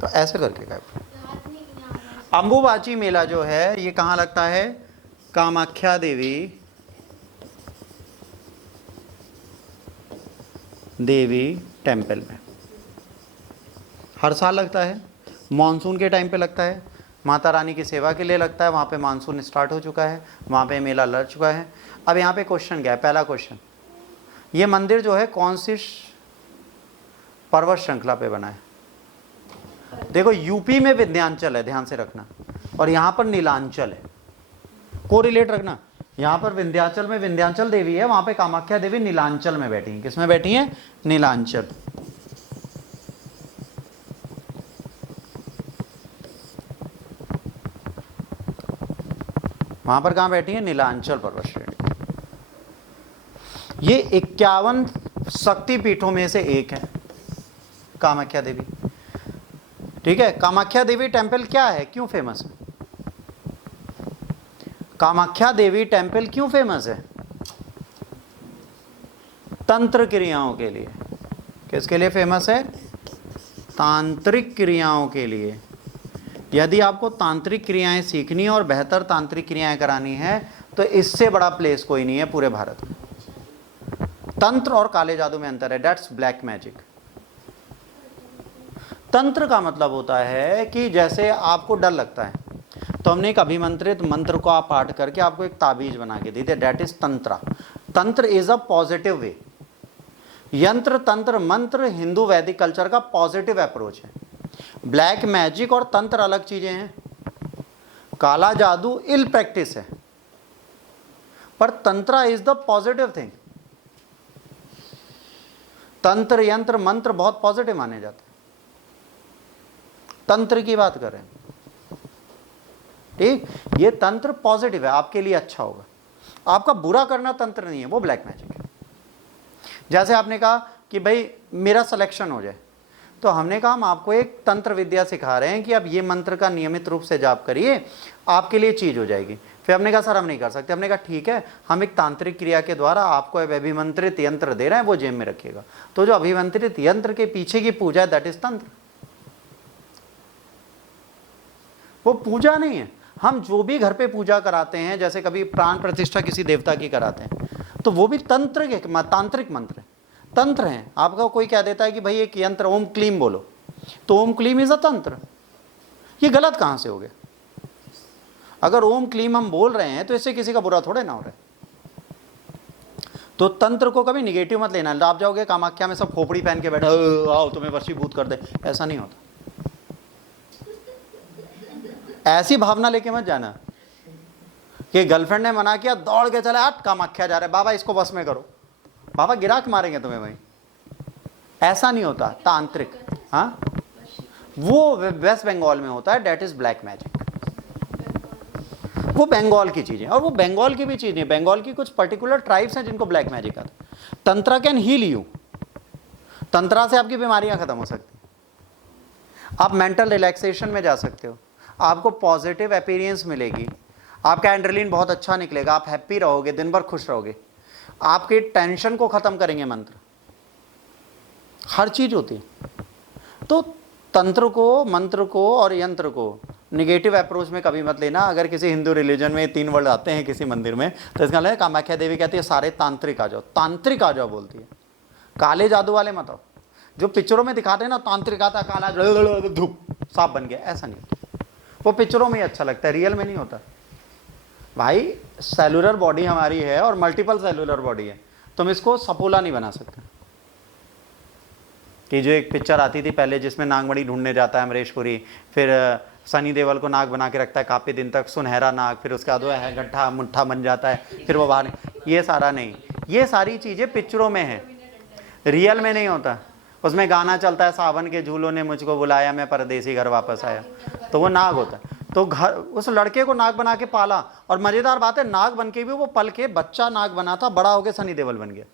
तो ऐसे करके गायब। अम्बुबाची मेला जो है ये कहाँ लगता है? कामाख्या देवी टेम्पल में हर साल लगता है। मॉनसून के टाइम पे लगता है, माता रानी की सेवा के लिए लगता है। वहाँ पे मानसून स्टार्ट हो चुका है, वहाँ पे मेला लग चुका है। अब यहाँ पे क्वेश्चन क्या है? पहला क्वेश्चन, ये मंदिर जो है कौन सी पर्वत श्रृंखला पे बना है? देखो यूपी में विंध्याचल है, ध्यान से रखना, और यहाँ पर नीलांचल है, कोरिलेट रखना। यहाँ पर विंध्याचल में विंध्याचल देवी है, वहाँ पे कामाख्या देवी नीलांचल में बैठी है। किस में बैठी है? नीलांचल। वहां पर कहाँ बैठी है? नीलांचल पर्वत श्रेणी। ये 51 शक्ति पीठों में से एक है कामाख्या देवी। ठीक है, कामाख्या देवी टेम्पल क्या है, क्यों फेमस है? कामाख्या देवी टेम्पल क्यों फेमस है? तंत्र क्रियाओं के लिए। किसके लिए फेमस है? तांत्रिक क्रियाओं के लिए। यदि आपको तांत्रिक क्रियाएं सीखनी और बेहतर तांत्रिक क्रियाएं करानी है तो इससे बड़ा प्लेस कोई नहीं है पूरे भारत में। तंत्र और काले जादू में अंतर है, दैट्स ब्लैक मैजिक। तंत्र का मतलब होता है कि जैसे आपको डर लगता है तो हमने एक अभिमंत्रित मंत्र को आप पाठ करके आपको एक ताबीज बना के दी थी, दैट इज तंत्र। तंत्र इज अ पॉजिटिव वे। यंत्र, तंत्र, मंत्र हिंदू वैदिक कल्चर का पॉजिटिव अप्रोच है। ब्लैक मैजिक और तंत्र अलग चीजें हैं। काला जादू इल प्रैक्टिस है, पर तंत्र इज द पॉजिटिव थिंग। तंत्र, यंत्र, मंत्र बहुत पॉजिटिव माने जाते हैं। तंत्र की बात कर रहे हैं, ठीक? ये तंत्र पॉजिटिव है, आपके लिए अच्छा होगा। आपका बुरा करना तंत्र नहीं है, वो ब्लैक मैजिक है। जैसे आपने कहा कि भाई मेरा सिलेक्शन हो जाए, तो हमने कहा हम आपको एक तंत्र विद्या सिखा रहे हैं कि अब ये मंत्र का नियमित रूप से जाप करिए, आपके लिए चीज हो जाएगी। फिर हमने कहा सर हम नहीं कर सकते। हमने कहा ठीक है, हम एक तांत्रिक क्रिया के द्वारा आपको एक अभिमंत्रित यंत्र दे रहे हैं, वो जेब में रखिएगा। तो जो अभिमंत्रित यंत्र के पीछे की पूजा है दैट इज तंत्र। वो पूजा नहीं है। हम जो भी घर पे पूजा कराते हैं, जैसे कभी प्राण प्रतिष्ठा किसी देवता की कराते हैं, तो वो भी तंत्र के तांत्रिक मंत्र है, तंत्र हैं। आपका कोई कह देता है कि भाई एक यंत्र ओम क्लीम बोलो, तो ओम क्लीम इज अ तंत्र। ये गलत कहां से हो गया? अगर ओम क्लीम हम बोल रहे हैं तो इससे किसी का बुरा थोड़े ना हो रहा है। तो तंत्र को कभी निगेटिव मत लेना। आप जाओगे कामाख्या में सब खोपड़ी पहन के बैठे, आओ तुम्हें वशीभूत कर दे, ऐसा नहीं होता। ऐसी भावना लेके मत जाना कि गर्लफ्रेंड ने मना किया दौड़ के चले आज कामाख्या जा रहे, बाबा इसको बस में करो, बाबा गिराक मारेंगे तुम्हें भाई। ऐसा नहीं होता तांत्रिक। हाँ, वो वेस्ट बंगाल में होता है, डेट इज ब्लैक मैजिक। वो बंगाल की चीजें, और वो बंगाल की भी चीज नहीं, बंगाल की कुछ पर्टिकुलर ट्राइब्स हैं जिनको ब्लैक मैजिक आता है। Tantra can heal you. Tantra से आपकी बीमारियां खत्म हो सकती हैं। आप मेंटल रिलैक्सेशन में जा सकते हो, आपको पॉजिटिव अपीयरेंस मिलेगी, आपका एंड्रेलिन बहुत अच्छा निकलेगा, आप हैप्पी रहोगे, दिन भर खुश रहोगे, आपके टेंशन को खत्म करेंगे मंत्र। हर चीज होती है। तो तंत्र को, मंत्र को और यंत्र को निगेटिव अप्रोच में कभी मत लेना। अगर किसी हिंदू रिलीजन में 3 वर्ड आते हैं किसी मंदिर में, तो इसका मतलब कामाख्या देवी कहती है सारे तांत्रिक आ जाओ, तांत्रिक आ जाओ बोलती है। काले जादू वाले मत आओ, जो पिक्चरों में दिखाते हैं ना, तांत्रिक आता काला धूप सांप बन गया, ऐसा नहीं होता। वो पिक्चरों में ही अच्छा लगता है, रियल में नहीं होता भाई। सेलुलर बॉडी हमारी है और मल्टीपल सेलुलर बॉडी है, तुम इसको सपोला नहीं बना सकते। कि जो एक पिक्चर आती थी पहले जिसमें नागमणि ढूंढने जाता है अमरीश पुरी, फिर सनी देओल को नाग बना के रखता है काफी दिन तक, सुनहरा नाग, फिर उसका दो है गड्ढा मुट्ठा बन जाता है, फिर वो बाहर। ये सारा नहीं, ये सारी चीजें पिक्चरों में है, रियल में नहीं होता। उसमें गाना चलता है सावन के झूलों ने मुझको बुलाया, मैं परदेसी घर वापस आया, तो वो नाग होता है। तो घर उस लड़के को नाग बना के पाला, और मजेदार बात है नाग बन के भी वो पल के बच्चा नाग बना था, बड़ा होके सनी देओल बन गया।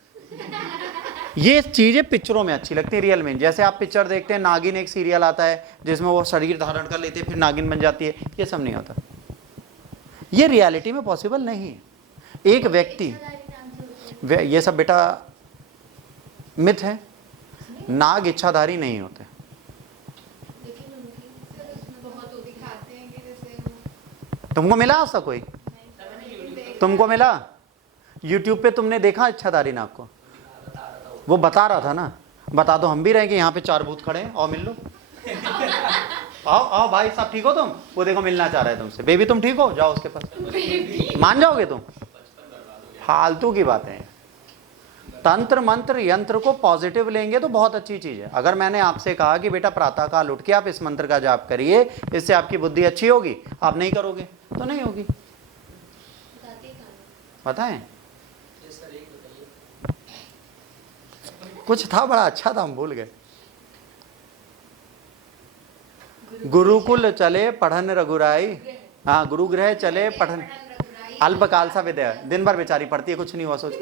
ये चीजें पिक्चरों में अच्छी लगती है, रियल में। जैसे आप पिक्चर देखते हैं नागिन, एक सीरियल आता है जिसमें वो शरीर धारण कर लेते हैं फिर नागिन बन जाती है, ये सब नहीं होता। ये रियलिटी में पॉसिबल नहीं है। एक व्यक्ति, ये सब बेटा मिथ है, नाग इच्छाधारी नहीं होते। तुमको मिला ऐसा कोई? तुमको मिला? YouTube पे तुमने देखा इच्छाधारी नाग को? वो बता रहा था ना, बता दो हम भी रहेंगे यहाँ पे 4 भूत खड़े हैं और मिल लो। आओ आओ भाई साहब, ठीक हो तुम? वो देखो मिलना चाह रहा है तुमसे। बेबी तुम ठीक हो? जाओ उसके पास। मान जाओगे तुम? फालतू की बातें हैं। तंत्र मंत्र यंत्र को पॉजिटिव लेंगे तो बहुत अच्छी चीज है। अगर मैंने आपसे कहा कि बेटा प्रातःकाल उठ के आप इस मंत्र का जाप करिए, इससे आपकी बुद्धि अच्छी होगी, आप नहीं करोगे तो नहीं होगी। बताएं? कुछ था बड़ा अच्छा था, हम भूल गए। गुरुकुल चले पढ़न रघुराई। हाँ, गुरुगृह चले पढ़न अल्पकाल सा विद्या। दिन भर बेचारी पढ़ती है, कुछ नहीं हुआ सोच।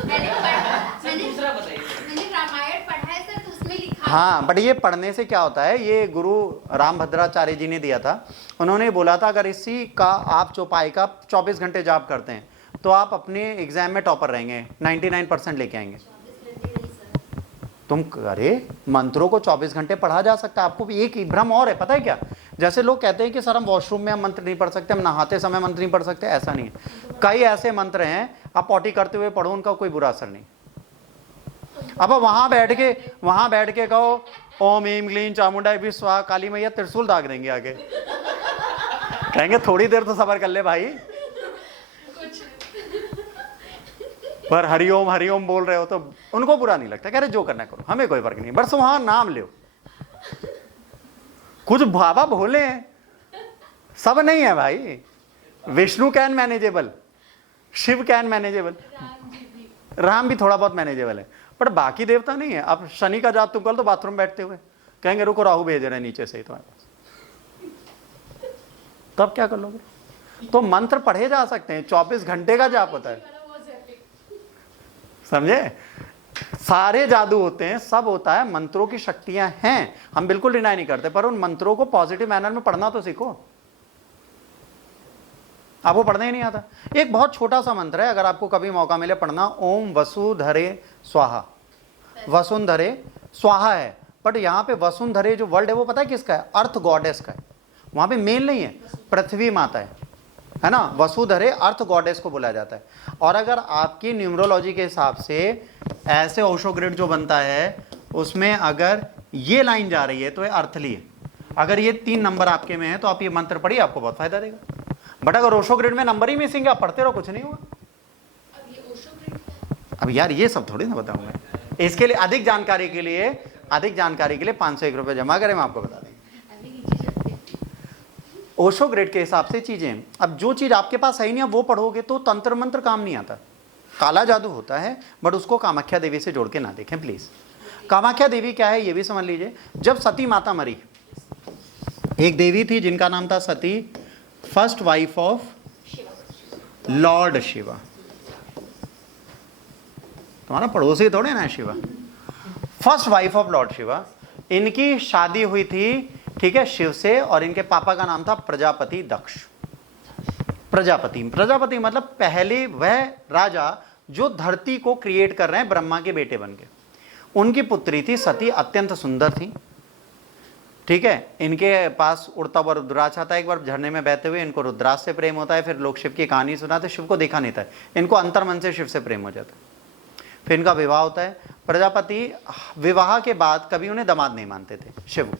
मैंने रामायण पढ़ा है सर, तो उसमें लिखा। हाँ, बट ये पढ़ने से क्या होता है, ये गुरु रामभद्राचार्य जी ने दिया था। उन्होंने बोला था अगर इसी का आप चौपाई का 24 घंटे जाप करते हैं तो आप अपने एग्जाम में टॉपर रहेंगे, 99% लेके आएंगे। तुम अरे मंत्रों को 24 घंटे पढ़ा जा सकता है। आपको भी एक भ्रम और है, पता है क्या? जैसे लोग कहते हैं कि सर हम वॉशरूम में हम मंत्र नहीं पढ़ सकते, हम नहाते समय मंत्र नहीं पढ़ सकते। ऐसा नहीं है। कई ऐसे मंत्र हैं आप पॉटी करते हुए पढ़ो, उनका कोई बुरा असर नहीं। अब वहां बैठ के कहो ओम ईम क्लीम चामुंडाई भी स्वाहा काली मैया, त्रिशूल दाग देंगे आगे। कहेंगे थोड़ी देर तो सबर कर ले भाई। पर हरिओम बोल रहे हो तो उनको बुरा नहीं लगता, कह रहे जो करना करो, हमें कोई फर्क नहीं, बस वहां नाम लो। कुछ बाबा भोले हैं, सब नहीं है भाई। Vishnu can manageable, Shiva can manageable, Ram भी थोड़ा बहुत मैनेजेबल है, पर बाकी देवता नहीं है। अब शनि का जाप तुम कर तो बाथरूम बैठते हुए कहेंगे रुको राहु भेज रहे हैं नीचे से ही तुम्हारे पास, तब क्या कर लोगे? तो मंत्र पढ़े जा सकते हैं, 24 घंटे का जाप होता है, समझे? सारे जादू होते हैं, सब होता है, मंत्रों की शक्तियां हैं, हम बिल्कुल डिनाई नहीं करते, पर उन मंत्रों को पॉजिटिव मैनर में पढ़ना तो सीखो। आपको पढ़ना ही नहीं आता। एक बहुत छोटा सा मंत्र है, अगर आपको कभी मौका मिले पढ़ना, ओम वसुधरे स्वाहा। वसुंधरे स्वाहा है, बट यहां पे वसुंधरे जो वर्ड है वो पता है किसका है? अर्थ गॉडेस का है। वहां पे मेल नहीं है, पृथ्वी माता है ना। वसुधरे अर्थ गॉडेस को बोला जाता है। और अगर आपकी न्यूमरोलॉजी के हिसाब से ऐसे ओशो ग्रिड जो बनता है उसमें अगर ये लाइन जा रही है तो ये अर्थली है। अगर ये 3 नंबर आपके में है तो आप ये मंत्र पढ़िए, आपको बहुत फायदा देगा। बट अगर ओशो ग्रिड में नंबर ही मिसिंग है, आप पढ़ते रहो, कुछ नहीं होगा। अब यार ये सब थोड़ी ना बताऊंगा। इसके लिए अधिक जानकारी के लिए 501 रुपये जमा करें, मैं आपको बता देंगे ओशो ग्रेड के हिसाब से चीजें। अब जो चीज आपके पास है ही नहीं, वो पढ़ोगे तो तंत्र मंत्र काम नहीं आता। काला जादू होता है, बट उसको कामाख्या देवी से जोड़ के ना देखें प्लीज। कामाख्या देवी क्या है ये भी समझ लीजिए। जब सती माता मरी, एक देवी थी जिनका नाम था Sati, first wife of lord Shiva. तुम्हारा पड़ोसी थोड़े ना Shiva, first wife of lord Shiva. इनकी शादी हुई थी, ठीक है, शिव से, और इनके पापा का नाम था प्रजापति दक्ष। प्रजापति मतलब पहले वह राजा जो धरती को क्रिएट कर रहे हैं ब्रह्मा के बेटे बन के। उनकी पुत्री थी सती, अत्यंत सुंदर थी, ठीक है। इनके पास उड़ता हुआ रुद्राक्ष आता है। एक बार झरने में बहते हुए इनको रुद्राक्ष से प्रेम होता है। फिर लोग शिव की कहानी सुनाते, शिव को देखा नहीं था, इनको अंतर्मन से शिव से प्रेम हो जाता है। फिर इनका विवाह होता है। प्रजापति विवाह के बाद कभी उन्हें दामाद नहीं मानते थे शिव,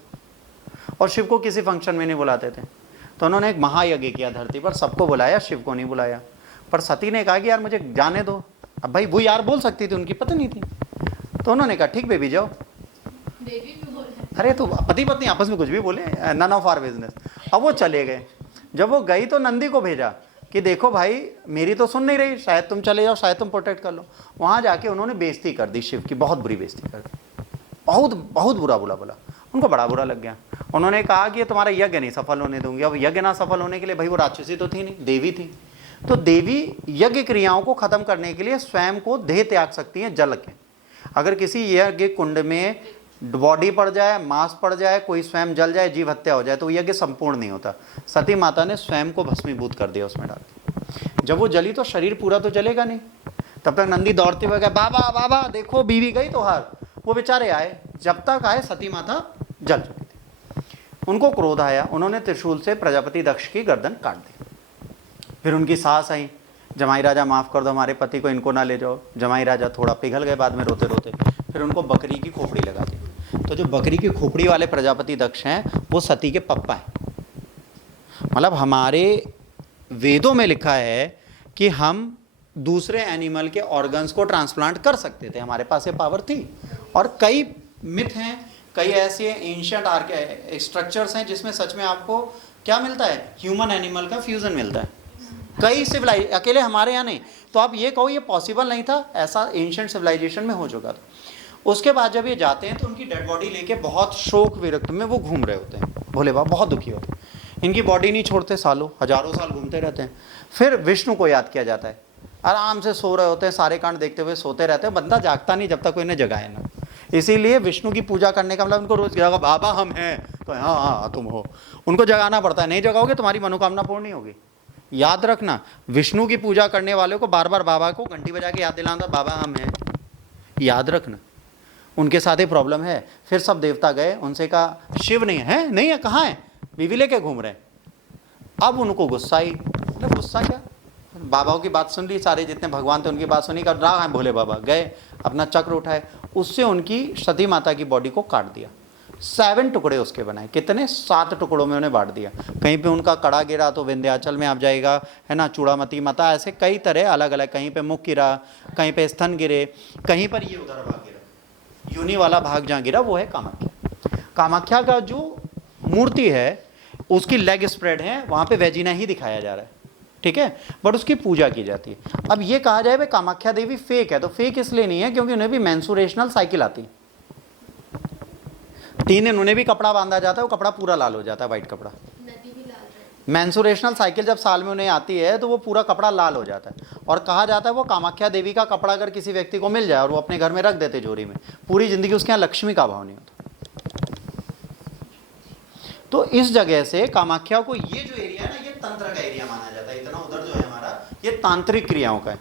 और शिव को किसी फंक्शन में नहीं बुलाते थे। तो उन्होंने एक महायज्ञ किया धरती पर, सबको बुलाया, शिव को नहीं बुलाया। पर सती ने कहा कि यार मुझे जाने दो। अब भाई वो यार बोल सकती थी, उनकी पता नहीं थी। तो उन्होंने कहा ठीक बेबी जाओ। अरे तो पति पत्नी आपस में कुछ भी बोले, नन ऑफ आवर बिजनेस। अब वो चले गए। जब वो गई तो नंदी को भेजा कि देखो भाई मेरी तो सुन नहीं रही, शायद तुम चले जाओ, शायद तुम प्रोटेक्ट कर लो। वहां जाके उन्होंने बेइज्जती कर दी शिव की, बहुत बुरी बेइज्जती कर दी, बहुत बुरा बोला। उनको बड़ा बुरा लग गया। उन्होंने कहा कि ये तुम्हारा यज्ञ नहीं सफल होने दूंगी। अब यज्ञ ना सफल होने के लिए, भाई वो राक्षसी तो थी नहीं, देवी थी, तो देवी यज्ञ क्रियाओं को खत्म करने के लिए स्वयं को देह त्याग सकती है जल के। अगर किसी यज्ञ कुंड में बॉडी पड़ जाए, मांस पड़ जाए, कोई स्वयं जल जाए, जीव हत्या हो जाए, तो यज्ञ संपूर्ण नहीं होता। सती माता ने स्वयं को भस्मीभूत कर दिया उसमें डाल के। जब वो जली तो शरीर पूरा तो जलेगा नहीं। तब तक नंदी दौड़ते हुए गए, बाबा बाबा देखो बीवी गई तो हार। वो बेचारे आए, जब तक आए सती माता जल चुकी थी। उनको क्रोध आया, उन्होंने त्रिशूल से प्रजापति दक्ष की गर्दन काट दी। फिर उनकी सास आई, जमाई राजा माफ़ कर दो, हमारे पति को इनको ना ले जाओ। जमाई राजा थोड़ा पिघल गए बाद में रोते रोते, फिर उनको बकरी की खोपड़ी लगा दी। तो जो बकरी की खोपड़ी वाले प्रजापति दक्ष हैं वो सती के पप्पा हैं। मतलब हमारे वेदों में लिखा है कि हम दूसरे एनिमल के ऑर्गन्स को ट्रांसप्लांट कर सकते थे, हमारे पास ये पावर थी। और कई मिथ हैं, कई ऐसे एंशिएंट स्ट्रक्चर्स हैं जिसमें सच में आपको क्या मिलता है, ह्यूमन एनिमल का फ्यूजन मिलता है। कई सिविलाइज, अकेले हमारे यहाँ नहीं। तो आप ये कहो ये पॉसिबल नहीं था, ऐसा एंशिएंट सिविलाइजेशन में हो चुका था। उसके बाद जब ये जाते हैं तो उनकी डेड बॉडी लेके बहुत शोक विरक्त में वो घूम रहे होते हैं, भोले बाबा बहुत दुखी होते हैं। इनकी बॉडी नहीं छोड़ते, सालों हजारों साल घूमते रहते हैं। फिर विष्णु को याद किया जाता है, आराम से सो रहे होते हैं, सारे कांड देखते हुए सोते रहते हैं। बंदा जागता नहीं जब तक कोई इन्हें जगाए ना। इसीलिए विष्णु की पूजा करने का मतलब उनको रोज जगा, बाबा हम हैं तो हाँ हाँ तुम हो, उनको जगाना पड़ता है। नहीं जगाओगे तुम्हारी मनोकामना पूर्ण नहीं होगी। याद रखना, विष्णु की पूजा करने वाले को बार बार बाबा को घंटी बजा के याद दिलाना, बाबा हम हैं, याद रखना। उनके साथ ही प्रॉब्लम है। फिर सब देवता गए, उनसे कहा शिव नहीं है, नहीं है, कहाँ है, बीवी लेके घूम रहे हैं। अब उनको गुस्सा आई, गुस्सा क्या, बाबाओं की बात सुन ली, सारे जितने भगवान थे उनकी बात सुनी, का राग है भोले बाबा, गए अपना चक्र उठाए, उससे उनकी सती माता की बॉडी को काट दिया। 7 टुकड़े उसके बनाए, कितने, 7 टुकड़ों में उन्हें बांट दिया। कहीं पे उनका कड़ा गिरा तो विंध्याचल में आप जाएगा, है ना, चूड़ामती माता, ऐसे कई तरह अलग अलग, कहीं पे मुख गिरा, कहीं पे स्तन गिरे, कहीं पर ये उधर भाग गिरा। योनि वाला भाग जहाँ गिरा वो है कामाख्या। कामाख्या का जो मूर्ति है उसकी लेग स्प्रेड है, वहाँ पे वेजिना ही दिखाया जा रहा है, ठीक है, बट उसकी पूजा की जाती है। अब ये कहा जाए भाई कामाख्या देवी फेक है, तो फेक इसलिए नहीं है क्योंकि उन्हें भी मेंसुरेशनल साइकिल आती है। 3 दिन उन्हें भी कपड़ा बांधा जाता है, वो कपड़ा पूरा लाल हो जाता है, वाइट कपड़ा। मेंसुरेशनल साइकिल जब साल में उन्हें आती है तो वो पूरा कपड़ा लाल हो जाता है। और कहा जाता है वो कामाख्या देवी का कपड़ा अगर किसी व्यक्ति को मिल जाए और वो अपने घर में रख देते जोरी में, पूरी जिंदगी उसके यहाँ लक्ष्मी का अभाव नहीं होता। तो इस जगह से कामाख्या को, ये जो एरिया है ना, ये तंत्र का एरिया माना जाता है। इतना उधर जो है हमारा, ये तांत्रिक क्रियाओं का है।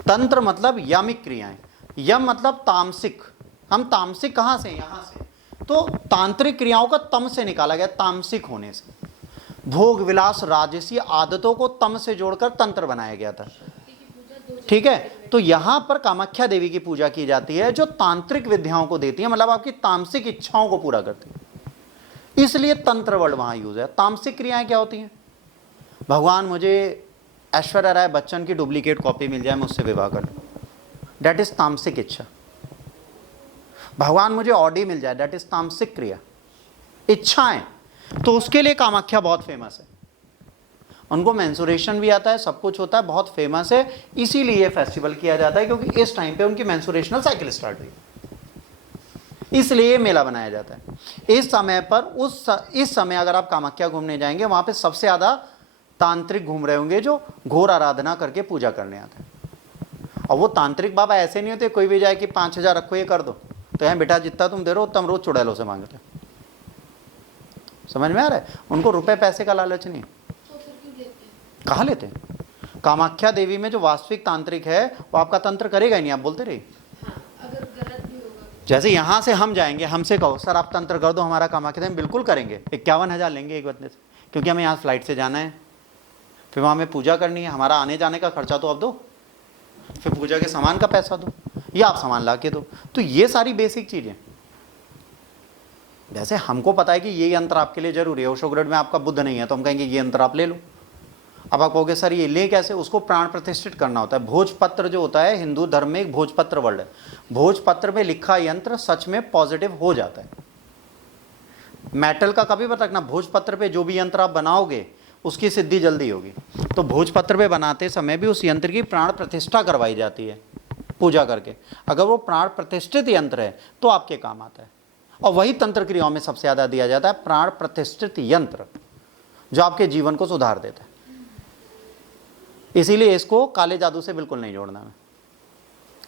तंत्र मतलब यामिक क्रियाएं, यम मतलब तामसिक। हम तामसिक कहाँ से, यहाँ से। तो तांत्रिक क्रियाओं का तम से निकाला गया, तामसिक होने से। भोग विलास राजसी आदतों को तम से जोड़कर तंत्र बनाया गया था, ठीक है। तो यहां पर कामाख्या देवी की पूजा की जाती है जो तांत्रिक विद्याओं को देती है, मतलब आपकी तामसिक इच्छाओं को पूरा करती है, इसलिए तंत्र वर्ड वहां यूज है। तामसिक क्रियाएं क्या होती हैं, भगवान मुझे ऐश्वर्या राय बच्चन की डुप्लीकेट कॉपी मिल जाए, मैं उससे विवाह कर लूं, दैट इज तामसिक इच्छा। भगवान मुझे ऑडी मिल जाए, दैट इज तामसिक क्रिया, इच्छाएं। तो उसके लिए कामाख्या बहुत फेमस है, उनको मेंसुरेशन भी आता है, सब कुछ होता है, बहुत फेमस है। इसीलिए ये फेस्टिवल किया जाता है क्योंकि इस टाइम पे उनकी मेंसुरेशनल साइकिल स्टार्ट हुई, इसलिए मेला बनाया जाता है। इस समय पर इस समय अगर आप कामाख्या घूमने जाएंगे, वहां पे सबसे ज्यादा तांत्रिक घूम रहे होंगे जो घोर आराधना करके पूजा करने आते हैं। और वो तांत्रिक बाबा ऐसे नहीं होते कोई भी जाए कि 5000 रखो ये कर दो, तो यहाँ बेटा जितना तुम दे रहे हो उतना हम रोज चुड़ैलों से मांगते हैं। समझ में आ रहा है, उनको रुपए पैसे का लालच नहीं। तो फिर क्यों लेते हैं? कहाँ लेते हैं, कामाख्या देवी में जो वास्तविक तांत्रिक है वो आपका तंत्र करेगा ही नहीं, आप बोलते रहिए। हाँ, अगर गलत भी होगा, जैसे यहाँ से हम जाएंगे, हमसे कहो सर आप तंत्र कर दो हमारा कामाख्या देवी, बिल्कुल करेंगे। 51,000 लेंगे एक बंदे से, क्योंकि हमें यहाँ फ्लाइट से जाना है, फिर वहाँ हमें पूजा करनी है, हमारा आने जाने का खर्चा तो आप दो, फिर पूजा के सामान का पैसा दो, या आप सामान ला के दो। तो ये सारी बेसिक चीज़ें, जैसे हमको पता है कि ये यंत्र आपके लिए जरूरी है, ओशोग्रड में आपका बुद्ध नहीं है तो हम कहेंगे ये यंत्र आप ले लो। अब आप कहोगे सर ये ले कैसे, उसको प्राण प्रतिष्ठित करना होता है। भोजपत्र जो होता है, हिंदू धर्म में एक भोजपत्र वर्ड है, भोजपत्र में लिखा यंत्र सच में पॉजिटिव हो जाता है। मेटल का कभी मत रखना, भोजपत्र पे जो भी यंत्र आप बनाओगे उसकी सिद्धि जल्दी होगी। तो भोजपत्र पे बनाते समय भी उस यंत्र की प्राण प्रतिष्ठा करवाई जाती है पूजा करके। अगर वो प्राण प्रतिष्ठित यंत्र है तो आपके काम आता है। और वही तंत्र क्रियाओं में सबसे ज़्यादा दिया जाता है, प्राण प्रतिष्ठित यंत्र, जो आपके जीवन को सुधार देता है। इसीलिए इसको काले जादू से बिल्कुल नहीं जोड़ना है।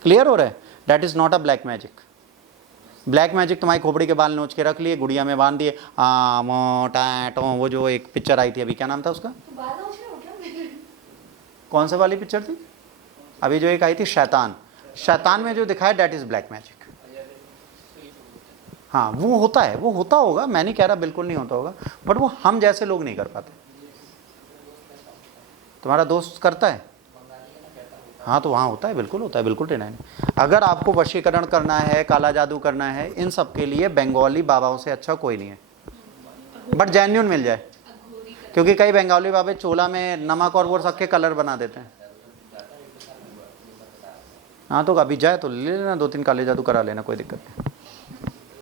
क्लियर हो रहा है, that is not a black magic. Black magic तुम्हारी खोपड़ी के बाल नोच के रख लिए, गुड़िया में बांध दिए, मोटा, वो जो एक पिक्चर आई थी अभी, क्या नाम था उसका, तो बाल नोच रहे हो क्या? कौन से वाली पिक्चर थी अभी जो एक आई थी, शैतान। शैतान में जो दिखाया दैट इज ब्लैक मैजिक। हाँ वो होता है, वो होता होगा, मैं नहीं कह रहा बिल्कुल नहीं होता होगा, बट वो हम जैसे लोग नहीं कर पाते। तुम्हारा दोस्त करता है? हाँ तो वहाँ होता है, बिल्कुल होता है, बिल्कुल डिनाई नहीं। अगर आपको वशीकरण करना है, काला जादू करना है, इन सब के लिए बंगाली बाबाओं से अच्छा कोई नहीं है, बट जेन्युइन मिल जाए। क्योंकि कई बंगाली बाबे चोला में नमक और वो सब के कलर बना देते हैं। हाँ तो अभी जाए तो ले लेना, 2-3 काले जादू करा लेना, कोई दिक्कत नहीं।